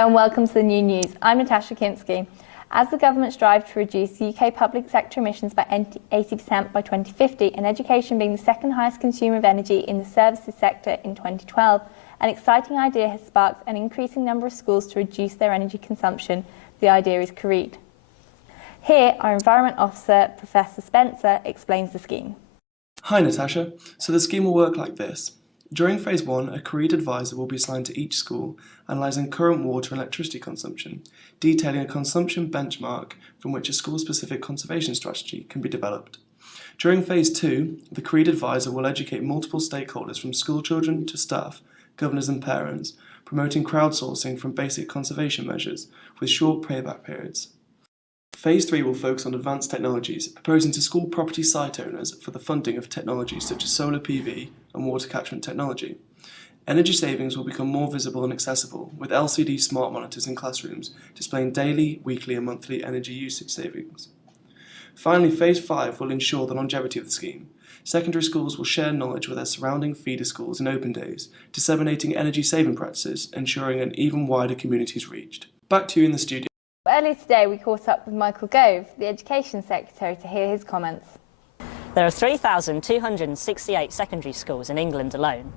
Hello and welcome to the New News. I'm Natasha Kimsky. As the government strives to reduce UK public sector emissions by 80% by 2050, and education being the second highest consumer of energy in the services sector in 2012, an exciting idea has sparked an increasing number of schools to reduce their energy consumption. The idea is Kareed. Here, our Environment Officer, Professor Spencer, explains the scheme. Hi Natasha. So the scheme will work like this. During Phase 1, a Kareed advisor will be assigned to each school, analysing current water and electricity consumption, detailing a consumption benchmark from which a school-specific conservation strategy can be developed. During Phase 2, the Kareed advisor will educate multiple stakeholders from school children to staff, governors and parents, promoting crowdsourcing from basic conservation measures with short payback periods. Phase 3 will focus on advanced technologies, proposing to school property site owners for the funding of technologies such as solar PV and water catchment technology. Energy savings will become more visible and accessible, with LCD smart monitors in classrooms displaying daily, weekly and monthly energy usage savings. Finally, Phase 5 will ensure the longevity of the scheme. Secondary schools will share knowledge with their surrounding feeder schools in open days, disseminating energy saving practices, ensuring an even wider community is reached. Back to you in the studio. Earlier today, we caught up with Michael Gove, the Education Secretary, to hear his comments. There are 3,268 secondary schools in England alone.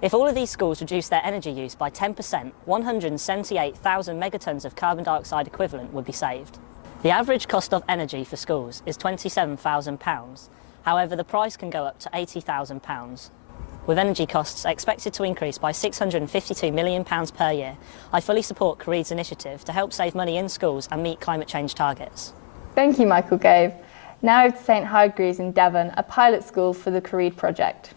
If all of these schools reduce their energy use by 10%, 178,000 megatons of carbon dioxide equivalent would be saved. The average cost of energy for schools is £27,000. However, the price can go up to £80,000. With energy costs expected to increase by £652 million per year, I fully support Kareed's initiative to help save money in schools and meet climate change targets. Thank you, Michael Gove. Now over to St Hargreaves in Devon, a pilot school for the Kareed project.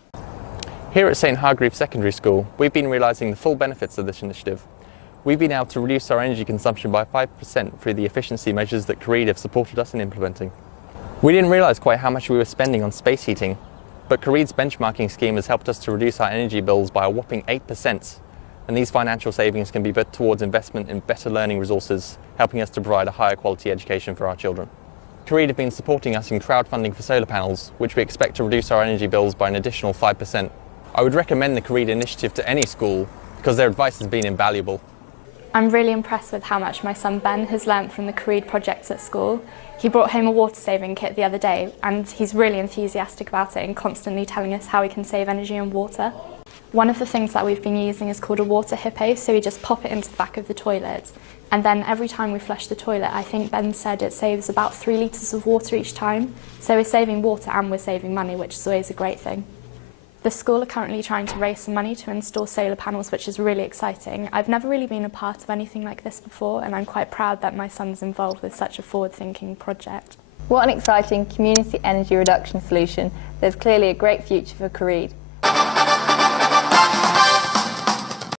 Here at St Hargreaves Secondary School, we've been realising the full benefits of this initiative. We've been able to reduce our energy consumption by 5% through the efficiency measures that Kareed have supported us in implementing. We didn't realise quite how much we were spending on space heating, but Kareed's benchmarking scheme has helped us to reduce our energy bills by a whopping 8%, and these financial savings can be put towards investment in better learning resources, helping us to provide a higher quality education for our children. Kareed have been supporting us in crowdfunding for solar panels, which we expect to reduce our energy bills by an additional 5%. I would recommend the Kareed initiative to any school because their advice has been invaluable. I'm really impressed with how much my son Ben has learnt from the Kareed projects at school. He brought home a water saving kit the other day and he's really enthusiastic about it and constantly telling us how we can save energy and water. One of the things that we've been using is called a water hippo, so we just pop it into the back of the toilet, and then every time we flush the toilet, I think Ben said it saves about 3 litres of water each time. So we're saving water and we're saving money, which is always a great thing. The school are currently trying to raise some money to install solar panels, which is really exciting. I've never really been a part of anything like this before, and I'm quite proud that my son's involved with such a forward-thinking project. What an exciting community energy reduction solution. There's clearly a great future for Kareed.